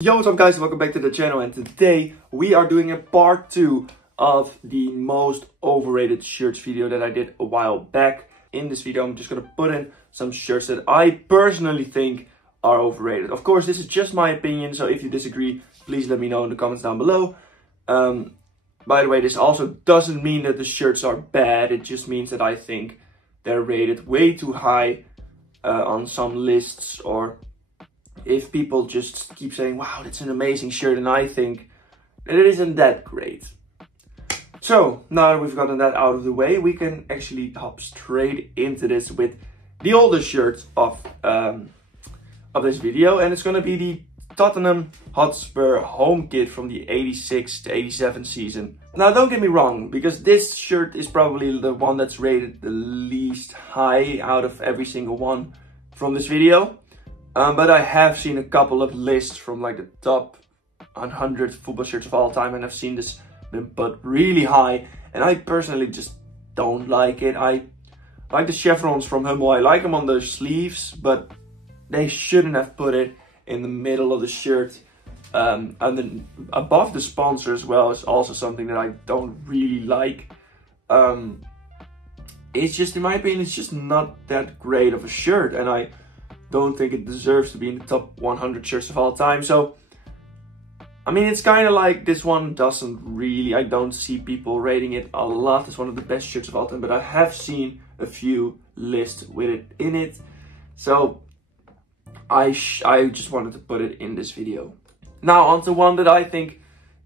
Yo, what's up guys, welcome back to the channel, and today we are doing a part 2 of the most overrated shirts video that I did a while back. In this video I'm just gonna put in some shirts that I personally think are overrated. Of course, this is just my opinion, so if you disagree, please let me know in the comments down below. By the way, this also doesn't mean that the shirts are bad, it just means that I think they're rated way too high on some lists, or if people just keep saying, wow, that's an amazing shirt, and I think that it isn't that great. So, now that we've gotten that out of the way, we can actually hop straight into this with the oldest shirt of this video, and it's going to be the Tottenham Hotspur home kit from the 86 to 87 season. Now, don't get me wrong, because this shirt is probably the one that's rated the least high out of every single one from this video. But I have seen a couple of lists from like the top 100 football shirts of all time, and I've seen this been put really high, and I personally just don't like it. I like the chevrons from Hummel, I like them on the sleeves, but they shouldn't have put it in the middle of the shirt. And then above the sponsor as well is also something that I don't really like. It's just, in my opinion, it's just not that great of a shirt, and I don't think it deserves to be in the top 100 shirts of all time. So, I mean, it's kind of like this one doesn't really, I don't see people rating it a lot as one of the best shirts of all time, but I have seen a few lists with it in it. So, I just wanted to put it in this video. Now, onto one that I think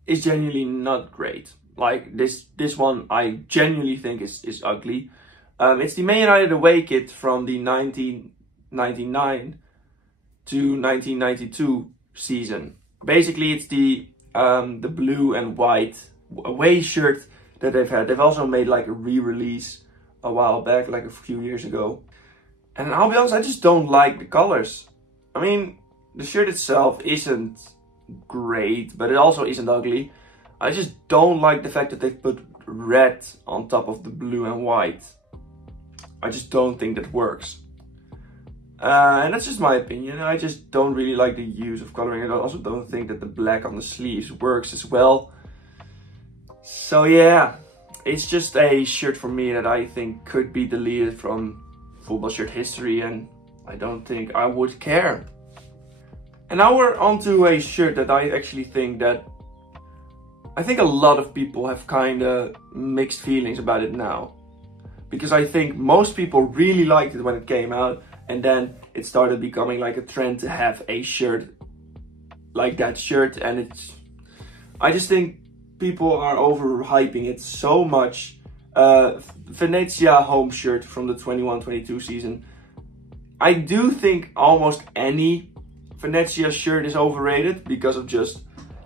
is genuinely not great. Like, this one I genuinely think is ugly. It's the Man United away kit from the 1999 to 1992 season. Basically, it's the blue and white away shirt that they've had. They've also made like a re-release a while back, like a few years ago. And I'll be honest, I just don't like the colors. I mean, the shirt itself isn't great, but it also isn't ugly. I just don't like the fact that they've put red on top of the blue and white. I just don't think that works. And that's just my opinion. I just don't really like the use of coloring. I also don't think that the black on the sleeves works as well. So yeah, it's just a shirt for me that I think could be deleted from football shirt history, and I don't think I would care. And now we're onto a shirt that I actually think that I think a lot of people have kind of mixed feelings about it now. Because I think most people really liked it when it came out, and then it started becoming like a trend to have a shirt like that shirt, and I just think people are overhyping it so much. Venezia home shirt from the 21-22 season. I do think almost any Venezia shirt is overrated because of you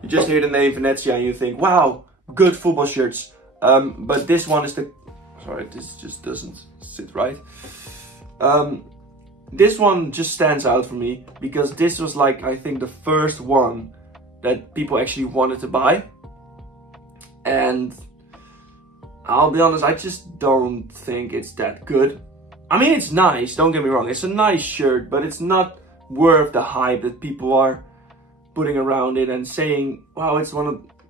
just hear the name Venezia and you think, wow, good football shirts. But this one is sorry, this just doesn't sit right. This one just stands out for me because this was like, I think, the first one that people actually wanted to buy. And I'll be honest, I just don't think it's that good. I mean, it's nice, don't get me wrong, it's a nice shirt, but it's not worth the hype that people are putting around it and saying, wow,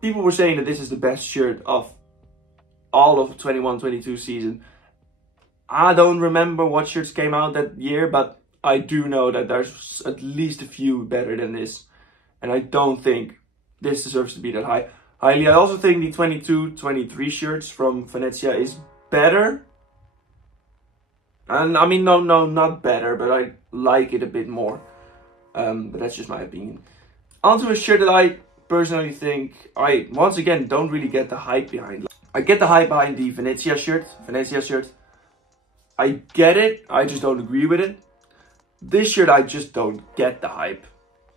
people were saying that this is the best shirt of all of 21-22 season. I don't remember what shirts came out that year, but I do know that there's at least a few better than this. And I don't think this deserves to be that high. I also think the 22-23 shirts from Venezia is better. And I mean, no, not better, but I like it a bit more. But that's just my opinion. Onto a shirt that I personally think I, once again, don't really get the hype behind. I get the hype behind the Venezia shirt. I get it, I just don't agree with it. This shirt I just don't get the hype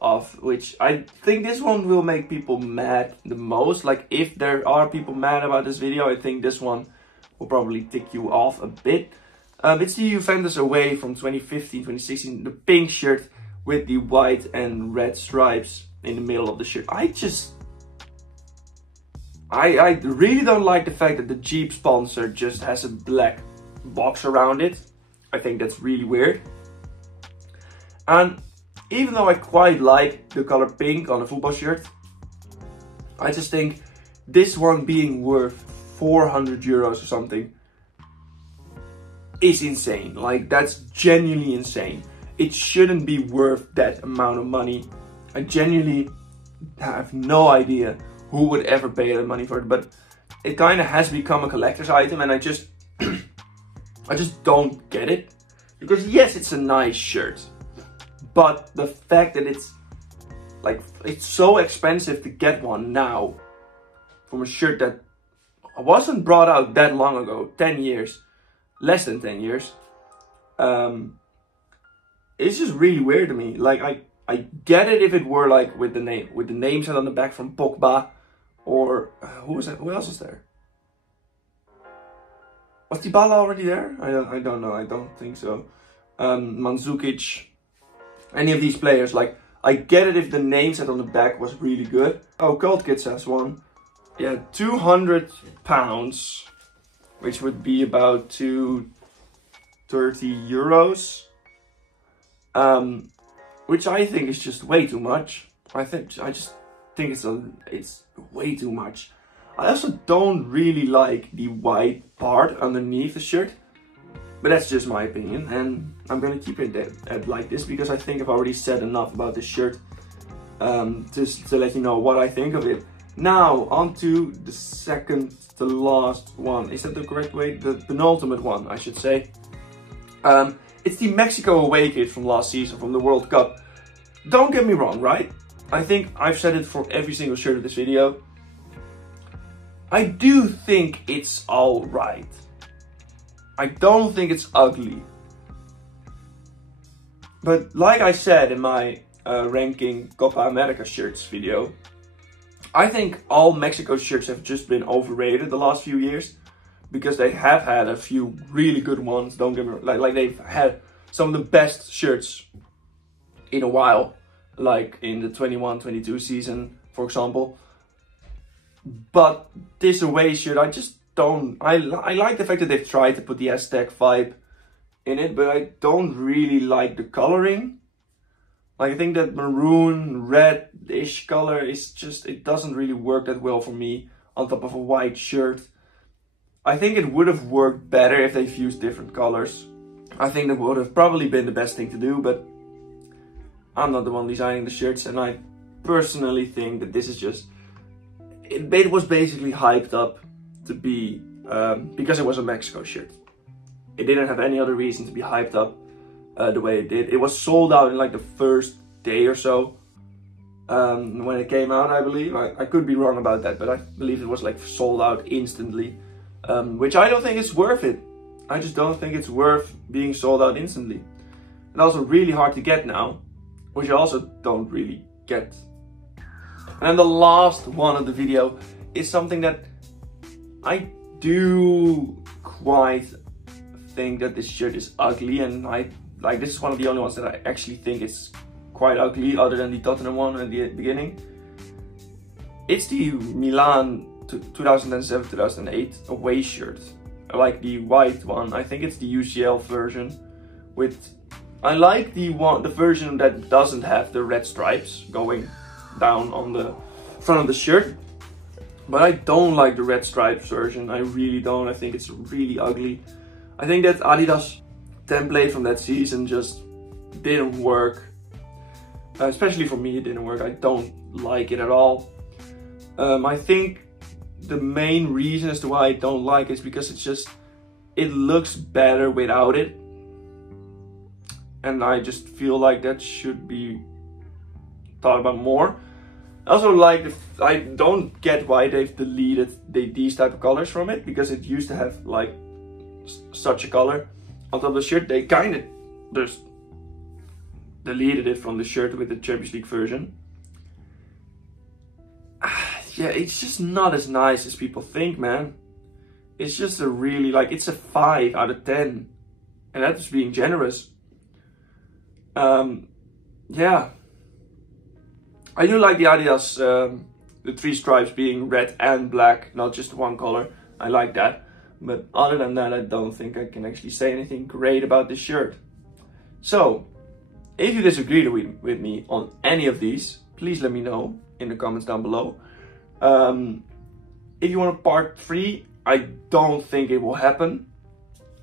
of, which I think this one will make people mad the most. Like, if there are people mad about this video, I think this one will probably tick you off a bit. It's the Juventus away from 2015-2016, the pink shirt with the white and red stripes in the middle of the shirt. I really don't like the fact that the Jeep sponsor just has a black box around it. I think that's really weird. And even though I quite like the color pink on a football shirt, I just think this one being worth 400 euros or something is insane. Like, that's genuinely insane. It shouldn't be worth that amount of money. I genuinely have no idea who would ever pay that money for it, but it kind of has become a collector's item, and I just I just don't get it. Because yes, it's a nice shirt, but the fact that it's so expensive to get one now from a shirt that wasn't brought out that long ago, 10 years, less than 10 years, it's just really weird to me. Like, I get it if it were like with the name set on the back from Pogba, or who was that? Who else is there? Was Dybala already there? I don't know. I don't think so. Mandzukic, any of these players. Like, I get it if the name set on the back was really good. Oh, Cold Kids has one. Yeah, £200, which would be about 230 euros. Which I think is just way too much. I just think it's way too much. I also don't really like the white part underneath the shirt, but that's just my opinion, and I'm gonna keep it at like this because I think I've already said enough about this shirt just to let you know what I think of it. Now on to the second to last one. Is that the correct way? The penultimate one, I should say. It's the Mexico away kit from last season, from the World Cup. Don't get me wrong, right? I think I've said it for every single shirt of this video. I do think it's alright. I don't think it's ugly. But like I said in my ranking Copa America shirts video, I think all Mexico shirts have just been overrated the last few years. Because they have had a few really good ones, don't get me wrong. Like they've had some of the best shirts in a while. Like in the 21-22 season, for example. But this away shirt, I just don't... I like the fact that they've tried to put the Aztec vibe in it, but I don't really like the coloring. Like, I think that maroon, red-ish color is just... It doesn't really work that well for me on top of a white shirt. I think it would have worked better if they've used different colors. I think that would have probably been the best thing to do, but I'm not the one designing the shirts, and I personally think that this is just... It was basically hyped up to be, because it was a Mexico shirt. It didn't have any other reason to be hyped up the way it did. It was sold out in like the first day or so when it came out, I believe. I could be wrong about that, but I believe it was like sold out instantly. Which I don't think is worth it. I just don't think it's worth being sold out instantly. And also really hard to get now, which I also don't really get. And then the last one of the video is something that I do quite think that this shirt is ugly, and this is one of the only ones that I actually think is quite ugly, other than the Tottenham one at the beginning. It's the Milan 2007-2008 away shirt. I like the white one. I think it's the UCL version with... I like the version that doesn't have the red stripes going down on the front of the shirt. But I don't like the red stripes version. I really don't. I think it's really ugly. I think that Adidas template from that season just didn't work. Especially for me, it didn't work. I don't like it at all. I think the main reason as to why I don't like it is because it looks better without it. And I just feel like that should be thought about more. I also I don't get why they've deleted these type of colors from it, because it used to have like such a color on top of the shirt. They kind of just deleted it from the shirt with the Champions League version. Yeah, it's just not as nice as people think, man. It's just a really, it's a 5 out of 10. And that's being generous. Yeah. I do like the Adidas, the 3 stripes being red and black, not just one color. I like that. But other than that, I don't think I can actually say anything great about this shirt. So, If you disagree with me on any of these, please let me know in the comments down below. If you want a part 3, I don't think it will happen.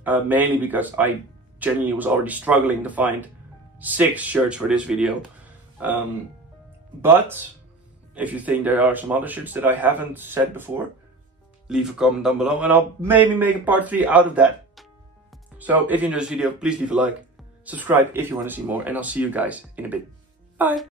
Mainly because I genuinely was already struggling to find 6 shirts for this video. But if you think there are some other shirts that I haven't said before, leave a comment down below and I'll maybe make a part 3 out of that. So if you enjoyed this video, please leave a like, subscribe if you want to see more, and I'll see you guys in a bit. Bye!